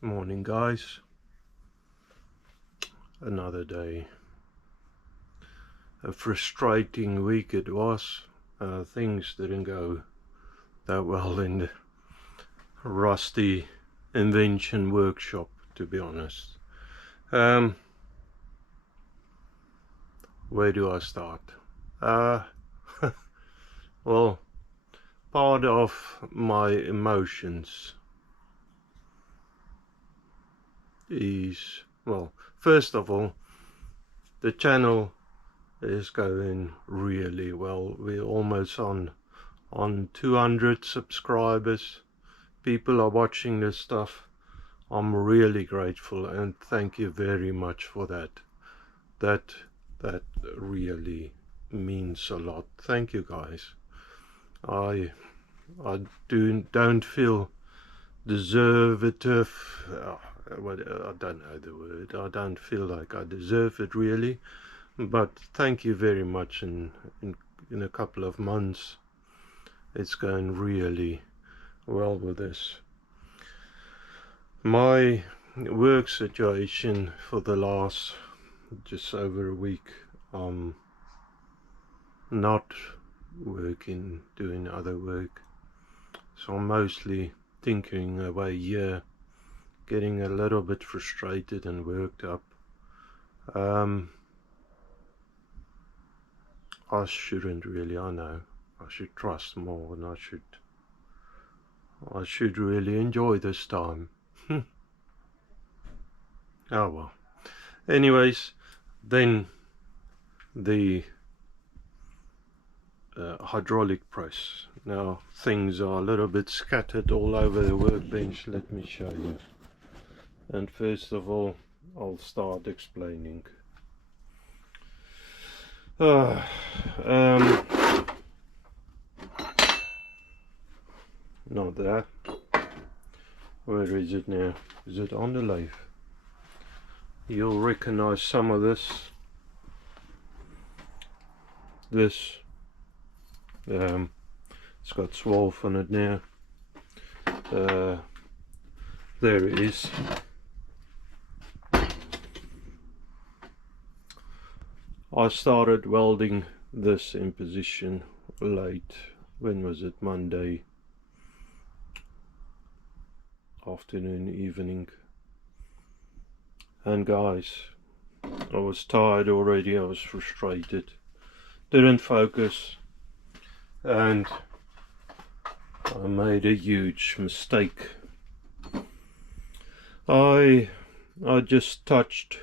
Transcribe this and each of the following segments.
Morning, guys. Another day. A frustrating week it was. Things didn't go that well in the rusty invention workshop, to be honest. Where do I start? Well, part of my emotions is, well, first of all, the channel is going really well. We're almost on 200 subscribers. People are watching this stuff. I'm really grateful and thank you very much for that. That really means a lot. Thank you, guys. I don't feel deservative. Well, I don't know the word. I don't feel like I deserve it really, but thank you very much. In a couple of months, it's going really well with this. My work situation for the last just over a week, not working, doing other work, so I'm mostly tinkering away here, getting a little bit frustrated and worked up. I shouldn't really, I know. I should trust more, and I should really enjoy this time. Oh well. Anyways, then the hydraulic press. Now things are a little bit scattered all over the workbench. Let me show you. And first of all, I'll start explaining. Not there. Where is it now? Is it on the lathe? You'll recognize some of this. It's got swarf on it now. There it is. I started welding this in position late. When was it? Monday afternoon, evening. And guys, I was tired already. I was frustrated. Didn't focus. And I made a huge mistake. I just touched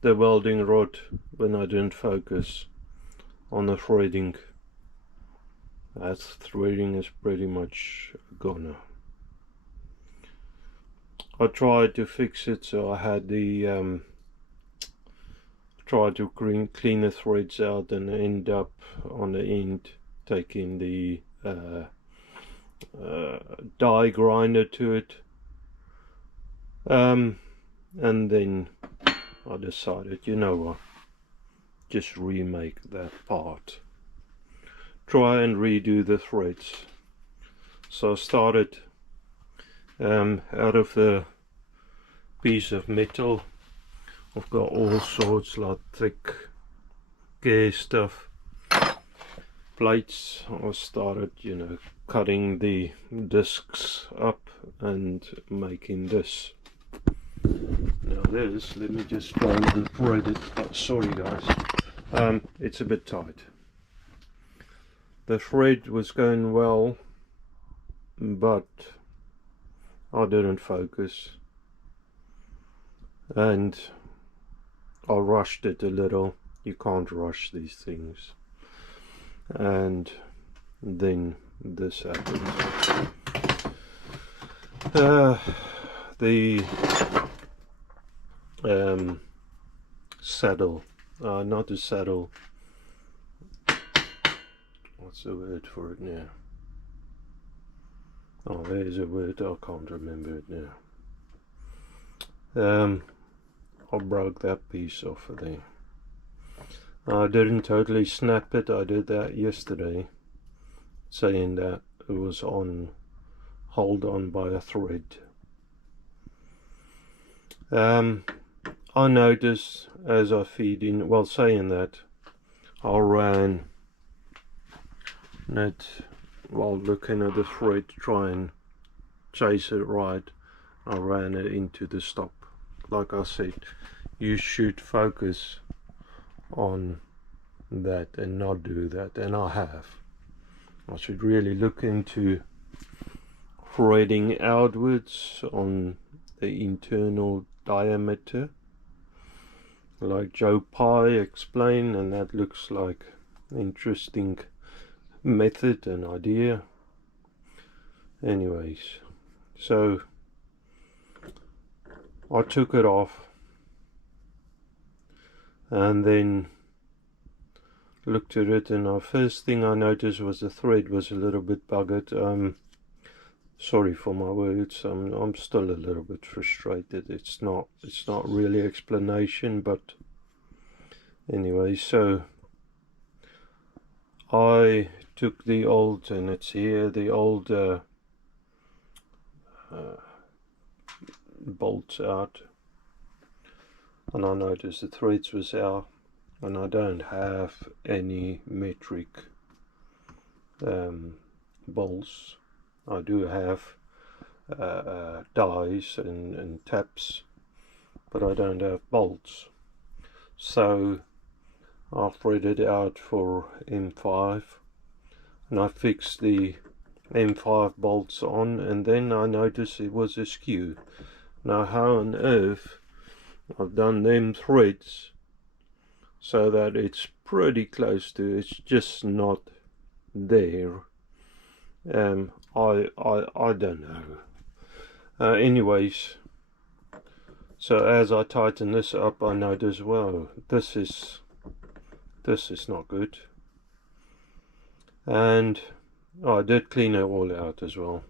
the welding rod when I didn't focus on the threading. That threading is pretty much gone. I tried to fix it, so I had the tried to clean the threads out and end up on the end taking the die grinder to it, and then I decided, you know what, just remake that part, try and redo the threads. So I started out of the piece of metal. I've got all sorts, like thick gear stuff, plates. I started, cutting the discs up and making this. Now this, let me just try and thread it. Oh, sorry guys, it's a bit tight. The thread was going well, but I didn't focus and I rushed it a little. You can't rush these things. And then this happened. The saddle, not the saddle, what's the word for it now? Oh, there's a word, I can't remember it now. I broke that piece off of there. I didn't totally snap it. I did that yesterday, saying that it was on hold on by a thread. I noticed as I feed in, well, saying that, I ran it while looking at the thread to try and chase it right. I ran it into the stop. Like I said, you should focus on that and not do that, and I have. I should really look into threading outwards on the internal diameter, like Joe Pye explained, and that looks like an interesting method and idea. Anyways, so I took it off and then looked at it, and the first thing I noticed was the thread was a little bit buggered. Sorry for my words, I'm still a little bit frustrated. It's not really explanation, but anyway, so I took the old, and it's here, the old bolts out, and I noticed the threads was out, and I don't have any metric bolts. I do have dies and taps, but I don't have bolts. So I threaded out for M5, and I fixed the M5 bolts on, and then I noticed it was askew. Now how on earth I've done them threads so that it's pretty close to, it's just not there. I don't know. Anyways, so as I tighten this up, I notice, well, this is not good. And I did clean it all out as well.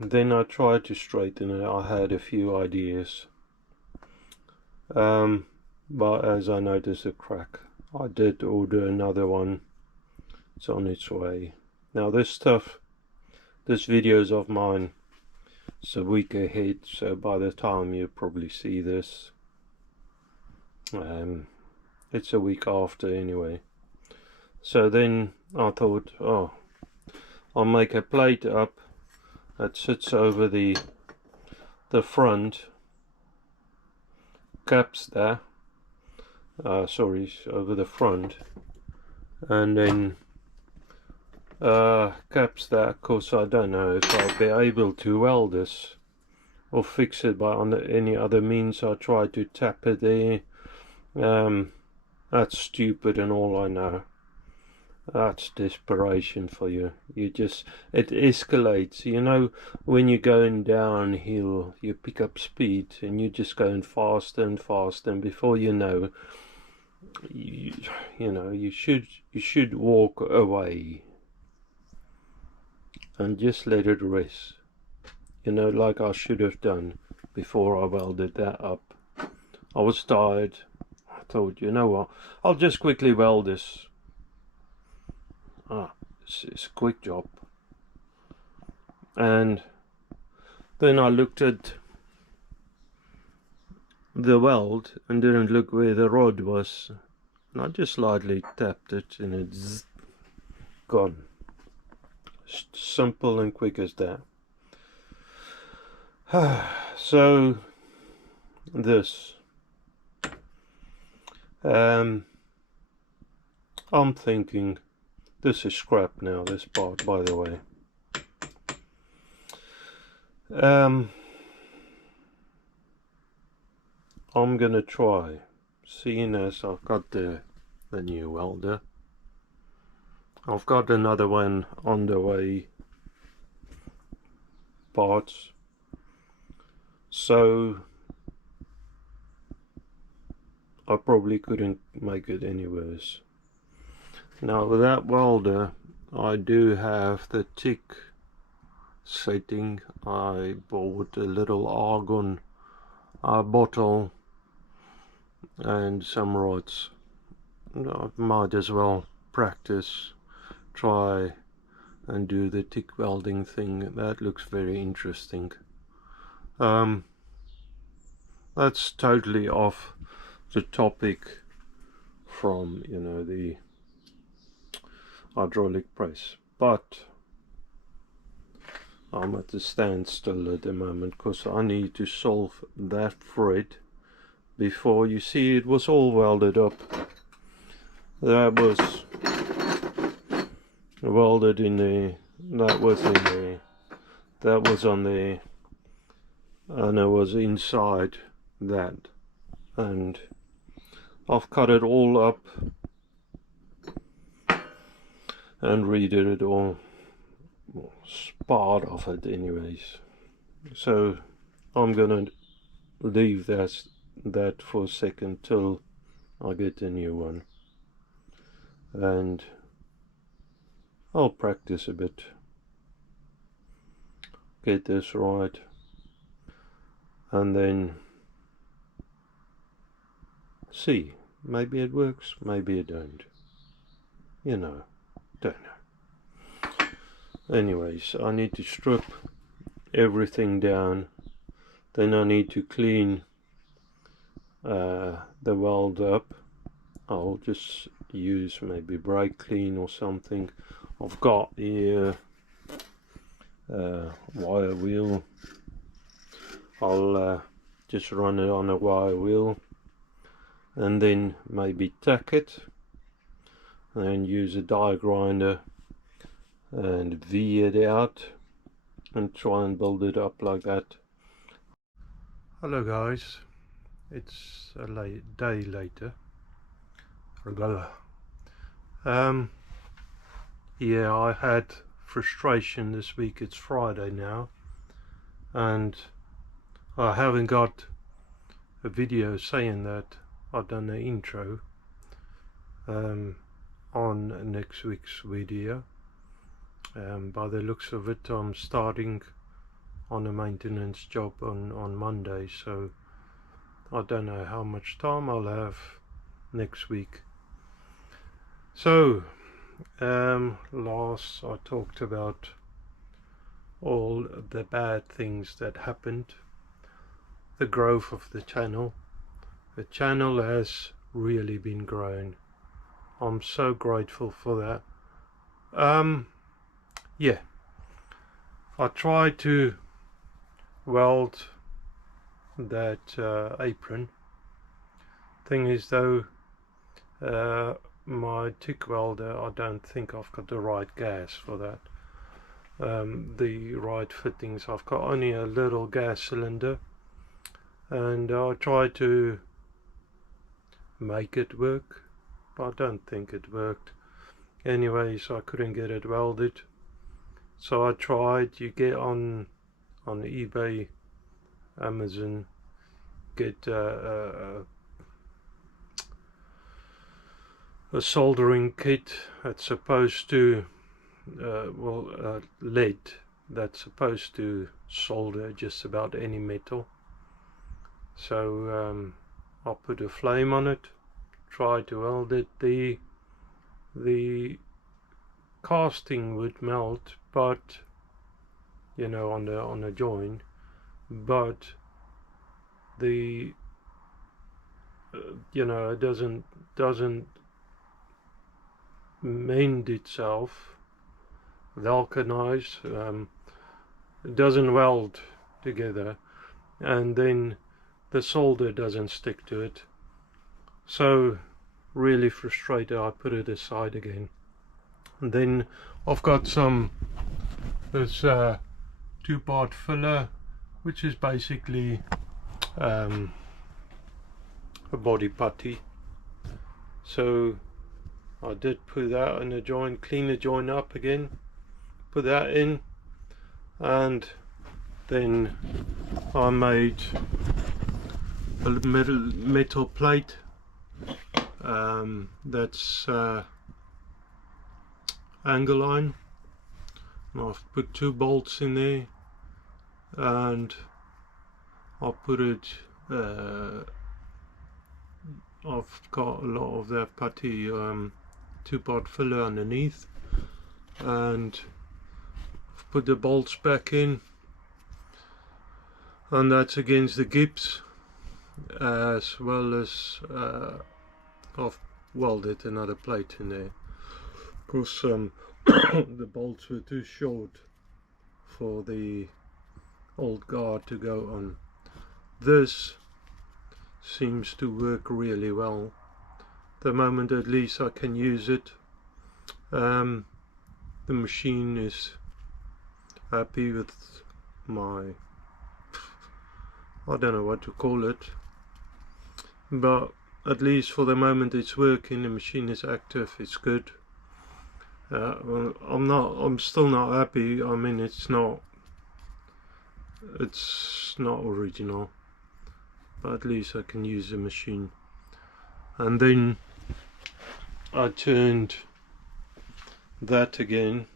Then I tried to straighten it. I had a few ideas, but as I noticed a crack, I did order another one. It's on its way. Now this stuff, this videos of mine, it's a week ahead, so by the time you probably see this, it's a week after anyway. So then I thought, oh, I'll make a plate up that sits over the front caps there, sorry, over the front, and then caps there. Of course, I don't know if I'll be able to weld this or fix it by any other means. I tried to tap it there. That's stupid, and all I know. That's desperation for you. It escalates. You know, when you're going downhill, you pick up speed, and you're just going faster and faster, and before you know, you should walk away and just let it rest. You know, like I should have done before I welded that up. I was tired. I thought, you know what, I'll just quickly weld this. It's a quick job. And then I looked at the weld and didn't look where the rod was, and I just slightly tapped it, and it's gone. Simple and quick as that. So this, I'm thinking, this is scrap now, this part, by the way. I'm gonna try, seeing as I've got the new welder, I've got another one on the way, parts, so I probably couldn't make it any worse. Now with that welder, I do have the tick setting. I bought a little argon bottle and some rods. I might as well practice, try and do the tick welding thing. That looks very interesting. That's totally off the topic from, you know, the hydraulic press, but I'm at a standstill at the moment because I need to solve that thread before. You see, it was all welded up. That was welded in there, that was in there, that was on there, and it was inside that, and I've cut it all up and redid it all, part of it anyways. So I'm gonna leave that for a second till I get a new one, and I'll practice a bit, get this right, and then see, maybe it works, maybe it don't, you know, don't know. Anyways, I need to strip everything down, then I need to clean the weld up. I'll just use maybe brake clean or something. I've got here wire wheel. I'll just run it on a wire wheel and then maybe tack it, and then use a die grinder and V it out and try and build it up like that. Hello guys, it's a day later. Yeah, I had frustration this week. It's Friday now and I haven't got a video saying that I've done the intro on next week's video. By the looks of it, I'm starting on a maintenance job on Monday, so I don't know how much time I'll have next week. So last I talked about all the bad things that happened, the growth of the channel. The channel has really been growing. I'm so grateful for that. Yeah, I tried to weld that apron. Thing is though, my TIG welder, I don't think I've got the right gas for that, the right fittings. I've got only a little gas cylinder, and I tried to make it work, but I don't think it worked. Anyways, I couldn't get it welded, so I tried. You get on eBay, Amazon, get a soldering kit that's supposed to lead that's supposed to solder just about any metal. So I'll put a flame on it, try to weld it. The casting would melt, but you know, on a joint, but the you know, it doesn't mend itself, vulcanize, it doesn't weld together, and then the solder doesn't stick to it. So really frustrated, I put it aside again. And then I've got this 2-part filler, which is basically a body putty. So I did put that in the joint, clean the joint up again, put that in, and then I made a metal plate that's angle line. I've put 2 bolts in there, and I'll put it I've got a lot of that putty 2-part filler underneath, and I've put the bolts back in, and that's against the Gibbs, as well as I've welded another plate in there because the bolts were too short for the old guard to go on. This seems to work really well. The moment at least I can use it. The machine is happy with my, I don't know what to call it, but at least for the moment it's working. The machine is active, it's good. I'm still not happy. I mean, it's not original, but at least I can use the machine. And then I turned that again,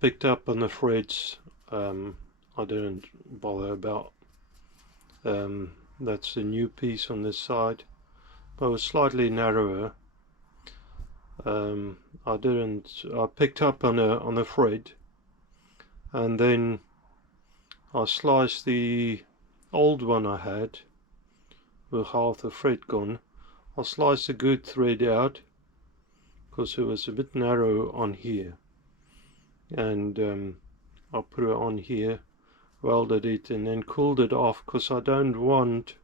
picked up on the threads. I didn't bother about that's the new piece on this side, but it was slightly narrower. I picked up on a thread, and then I sliced the old one I had with half the thread gone. I sliced the good thread out because it was a bit narrow on here, and I put it on here, welded it, and then cooled it off because I don't want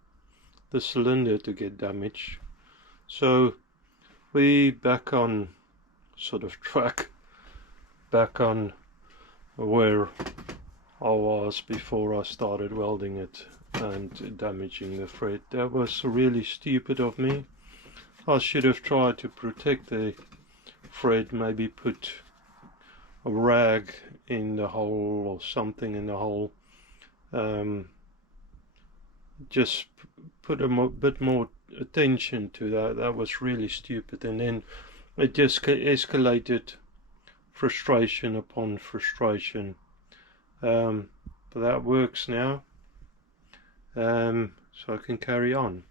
the cylinder to get damaged. So we back on sort of track, back on where I was before I started welding it and damaging the thread. That was really stupid of me. I should have tried to protect the thread, maybe put a rag in the hole or something in the hole. Just put a bit more attention to that. That was really stupid, and then it just escalated frustration upon frustration. But that works now, so I can carry on.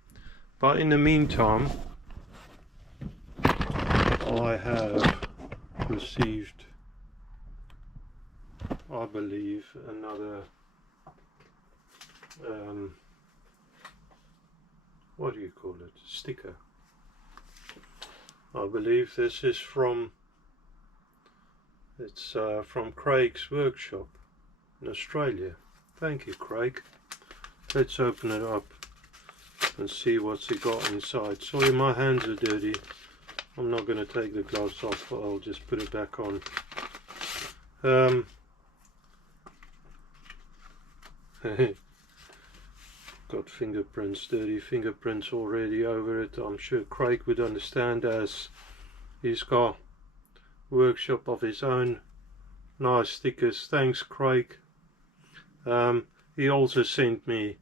But in the meantime, I have received, I believe, another what do you call it, sticker. I believe this is from, it's from Craig's workshop in Australia. Thank you, Craig. Let's open it up and see what's he got inside. Sorry, my hands are dirty. I'm not going to take the gloves off, I'll just put it back on. Got fingerprints, dirty fingerprints already over it. I'm sure Craig would understand, as he's got workshop of his own. Nice stickers, thanks Craig. He also sent me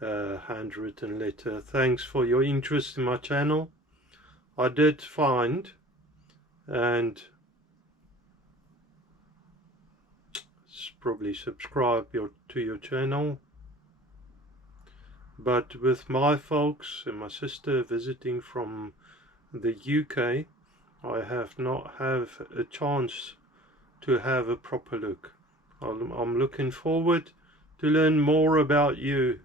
a handwritten letter. Thanks for your interest in my channel. I did find and probably subscribe to your channel, but with my folks and my sister visiting from the UK, I have not have a chance to have a proper look. I'm looking forward to learn more about you.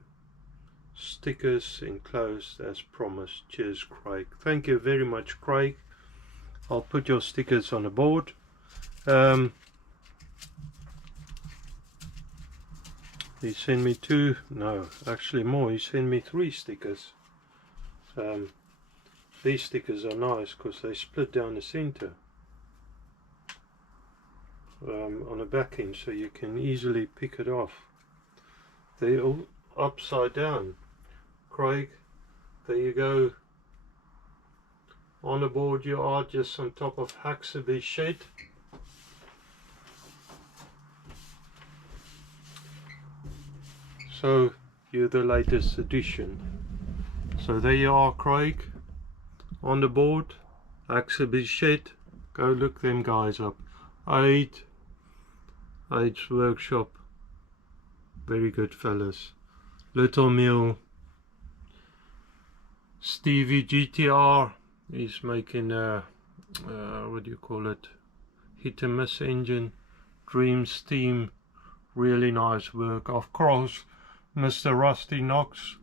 Stickers enclosed as promised. Cheers, Craig. Thank you very much, Craig. I'll put your stickers on the board. He sent me actually more. He sent me 3 stickers. These stickers are nice because they split down the center on the back end, so you can easily pick it off. They're all upside down. Craig, there you go. On the board you are, just on top of Huxley's shed. So you're the latest edition. So there you are, Craig, on the board, Huxley's shed. Go look them guys up. Age Workshop, very good fellas. Little Mill, Stevie GTR is making a what do you call it, hit and miss engine. Dream Steam really nice work. Of course, Mr. Rusty Knox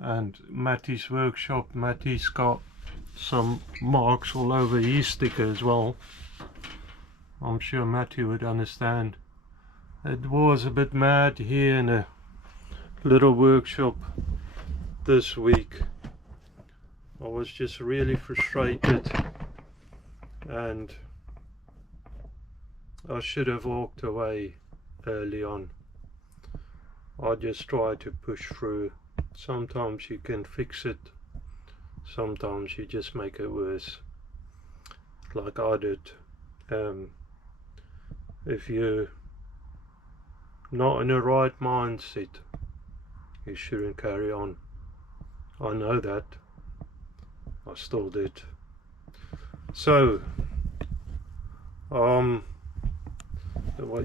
and Matty's workshop. Matty's got some marks all over his sticker as well. I'm sure Matty would understand. It was a bit mad here in a little workshop this week. I was just really frustrated and I should have walked away early on. I just tried to push through. Sometimes you can fix it, sometimes you just make it worse, like I did. If you're not in the right mindset, you shouldn't carry on. I know that. I still did. So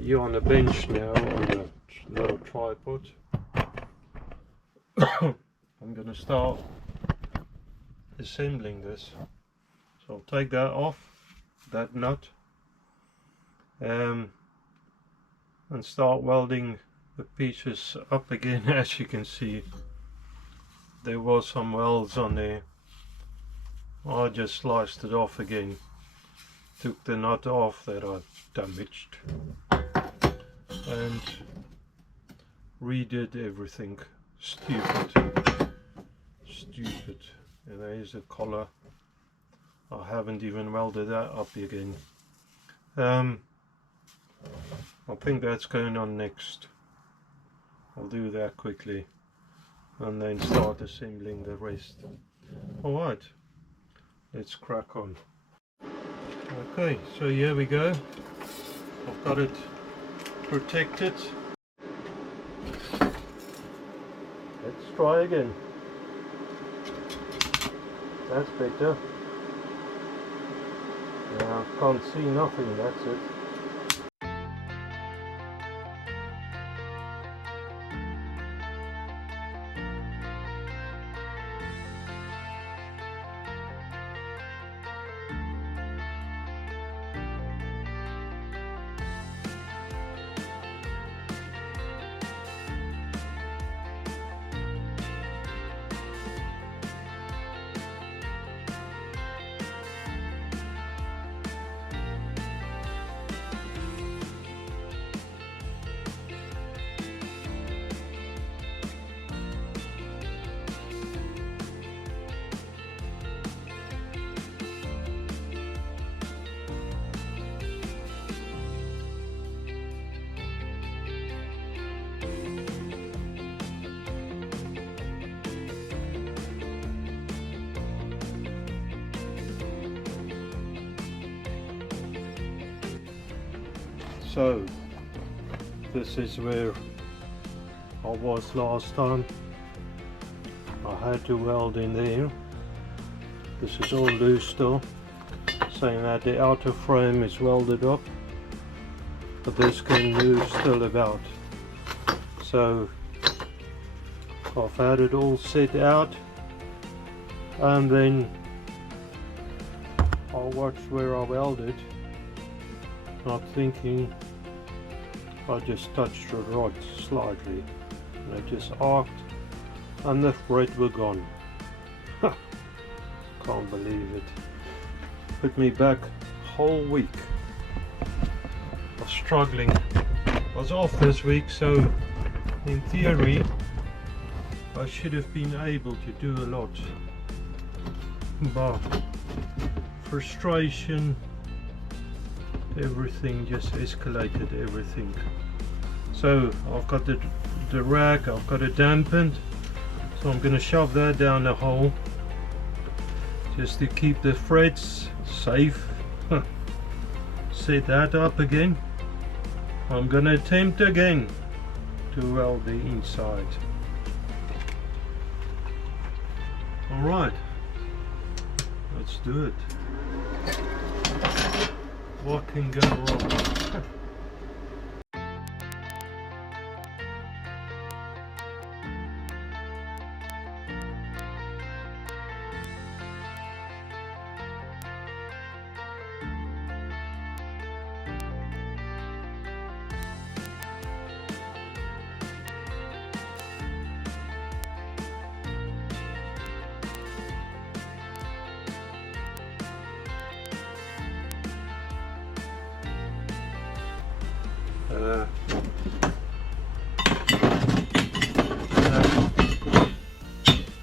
you're on the bench now on the little tripod. I'm gonna start assembling this. So I'll take that off, that nut, and start welding the pieces up again. As you can see, there was some welds on there. I just sliced it off again, took the nut off that I damaged, and redid everything. Stupid. And there is a collar. I haven't even welded that up again. I think that's going on next. I'll do that quickly and then start assembling the rest. Alright, let's crack on. Okay, so here we go. I've got it protected. Let's try again. That's better. Yeah, I can't see nothing, that's it. So this is where I was last time. I had to weld in there. This is all loose still, saying that the outer frame is welded up, but this can move still about. So I've had it all set out, and then I'll watch where I welded, not thinking. I just touched the rod slightly and it just arced and the thread were gone. Can't believe it. Put me back whole week. I was struggling. I was off this week, so in theory I should have been able to do a lot, but frustration, everything just escalated everything. So I've got the rag, I've got it dampened, so I'm going to shove that down the hole just to keep the threads safe. Set that up again. I'm going to attempt again to weld the inside. Alright, let's do it. What can go wrong?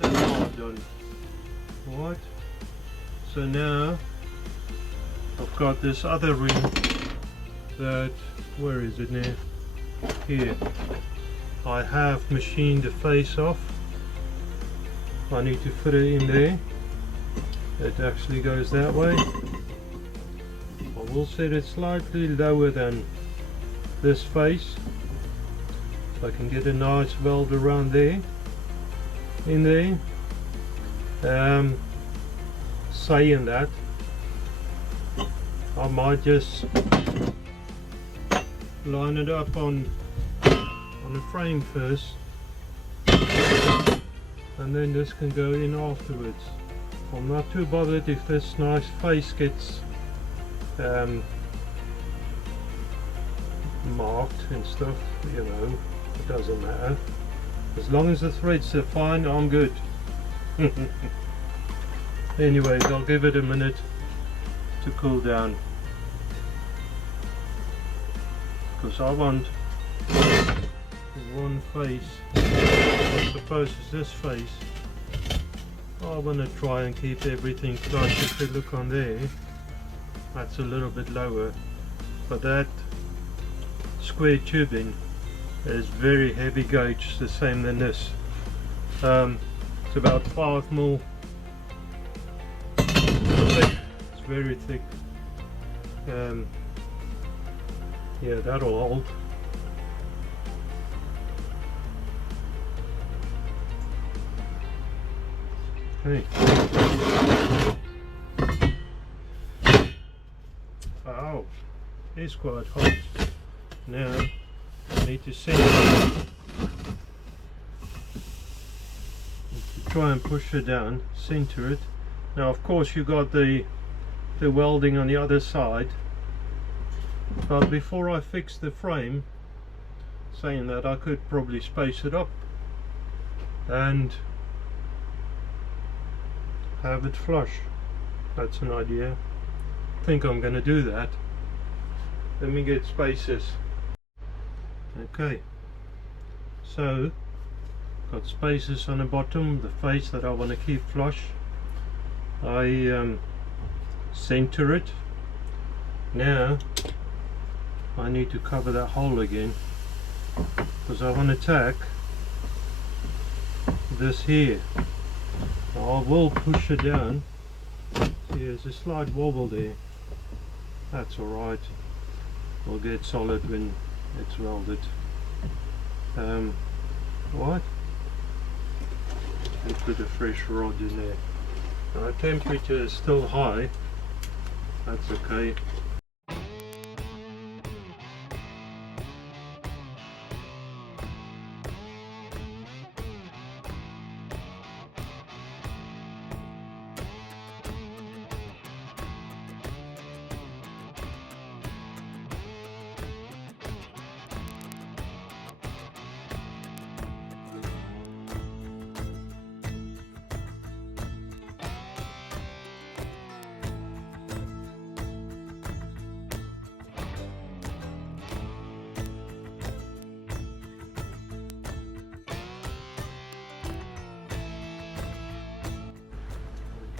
That's all done. Right. So now I've got this other ring that, where is it now? Here. I have machined the face off. I need to fit it in there. It actually goes that way. I will set it slightly lower than this face, so I can get a nice weld around there, in there. Saying that, I might just line it up on the frame first, and then this can go in afterwards. I'm not too bothered if this nice face gets marked and stuff, you know, it doesn't matter. As long as the threads are fine, I'm good. Anyways, I'll give it a minute to cool down, because I want one face, I suppose it's this face. I want to try and keep everything flush. If you look on there, that's a little bit lower, but that square tubing is very heavy gauge, the same than this. It's about 5mm thick. It's very thick. Yeah, that'll hold. Okay. Oh, it's quite hot. Now I need to center it. Try and push it down, center it. Now of course you got the welding on the other side, but before I fix the frame, saying that, I could probably space it up and have it flush. That's an idea. I think I'm going to do that. Let me get spacers. Okay, so got spacers on the bottom, the face that I want to keep flush. I center it. Now I need to cover that hole again, because I want to tack this here. I will push it down. See, there's a slight wobble there. That's alright. We'll get solid when it's welded. What? And put a fresh rod in there. Now, temperature is still high. That's okay.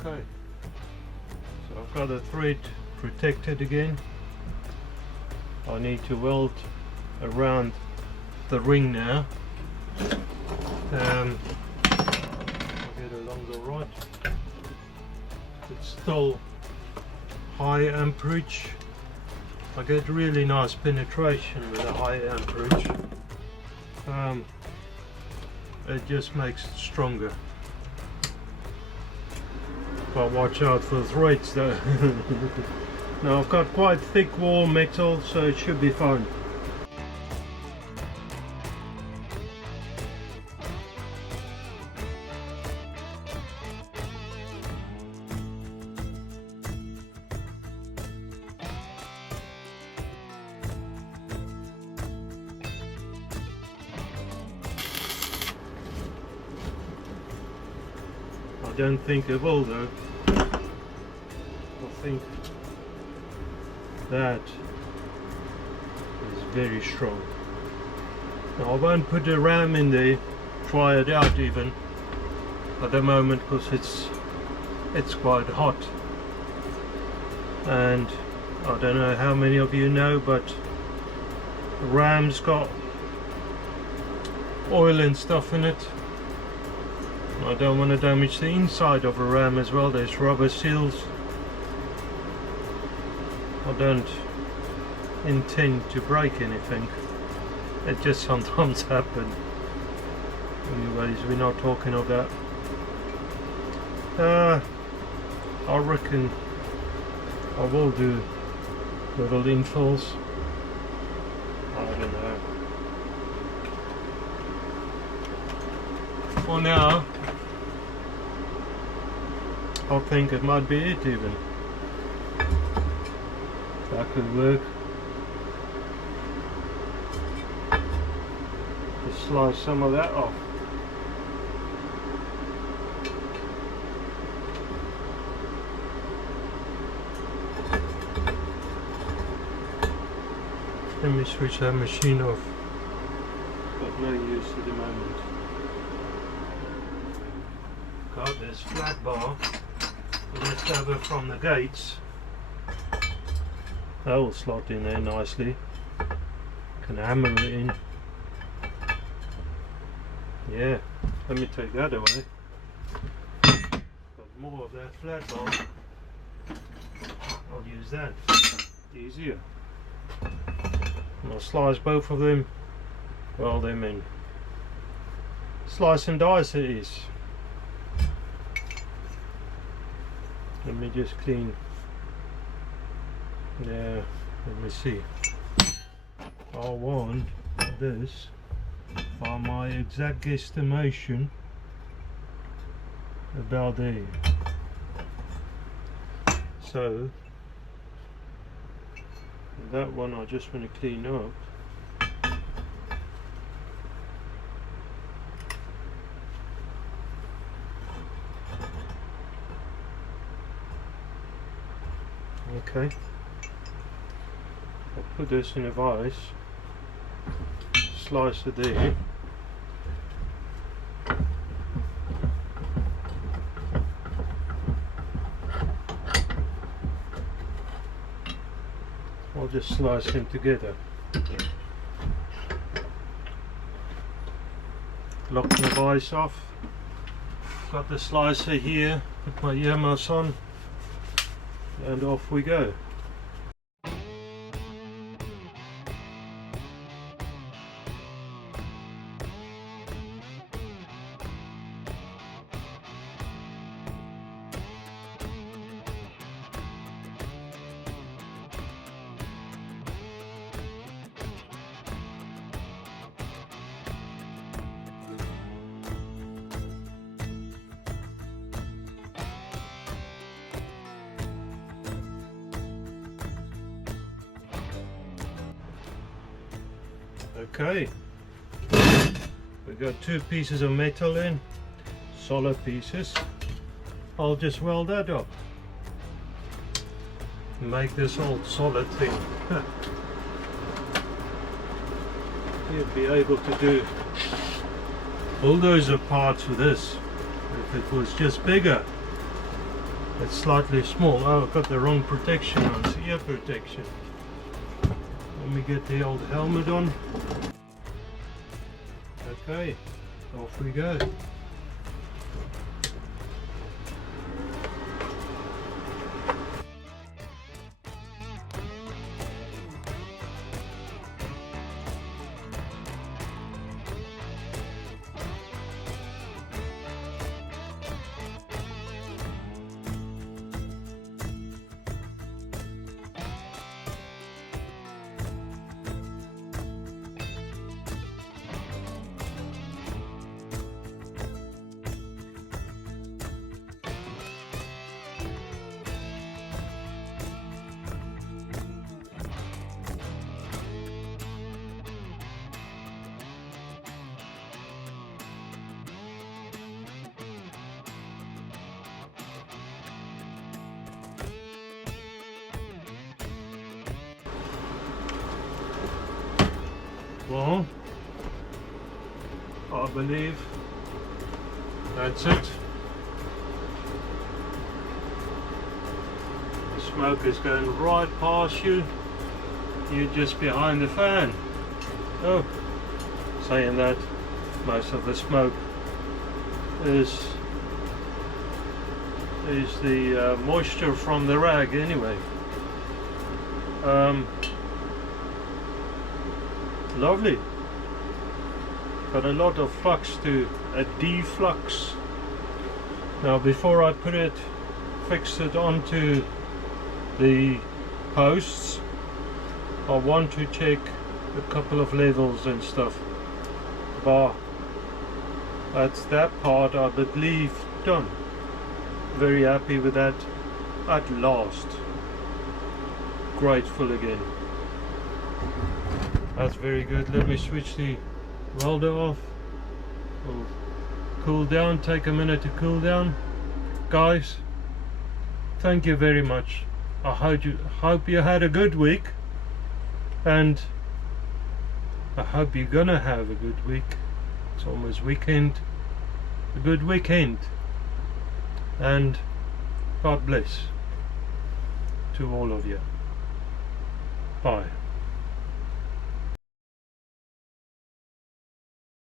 Okay, so I've got the thread protected again. I need to weld around the ring now. I'll get a longer rod. It's still high amperage. I get really nice penetration with a high amperage. It just makes it stronger. But watch out for the threads though. Now I've got quite thick wall metal, so it should be fine. I don't think it will though. I think that is very strong. Now I won't put the ram in there, try it out even at the moment, because it's quite hot. And I don't know how many of you know, but the ram's got oil and stuff in it. I don't want to damage the inside of a ram as well. There's rubber seals. I don't intend to break anything. It just sometimes happens. Anyways, we're not talking of that. I reckon I will do little infills. I don't know. For now, I think it might be it even. That could work. Just slice some of that off. Let me switch that machine off. Got no use at the moment. Got this flat bar left over from the gates. That will slot in there nicely. Can hammer it in. Yeah, let me take that away. Got more of that flat bar. I'll use that. Easier. And I'll slice both of them, weld them in. Slice and dice it is. Let me just clean. Yeah, let me see. I want this by my exact estimation about there. So that one I just want to clean up. Okay, I'll put this in a vise, slice it there. I'll just slice them together. Lock the vise off. Got the slicer here, put my earmuffs on, and off we go. Okay, we got two pieces of metal in, solid pieces. I'll just weld that up, make this old solid thing. You'd be able to do bulldozer parts with this if it was just bigger. It's slightly small. Oh, I've got the wrong protection on, it's ear protection. Let me get the old helmet on. Okay, off we go. Well, I believe that's it. The smoke is going right past you. You're just behind the fan. Oh, saying that, most of the smoke is the moisture from the rag anyway. Lovely. Got a lot of flux to a deflux. Now before I fix it onto the posts, I want to check a couple of levels and stuff. But that's that part, I believe, done. Very happy with that at last. Grateful again. That's very good. Let me switch the welder off. We'll cool down, take a minute to cool down. Guys, thank you very much. I hope you had a good week, and I hope you're gonna have a good week. It's almost weekend. A good weekend, and God bless to all of you. Bye.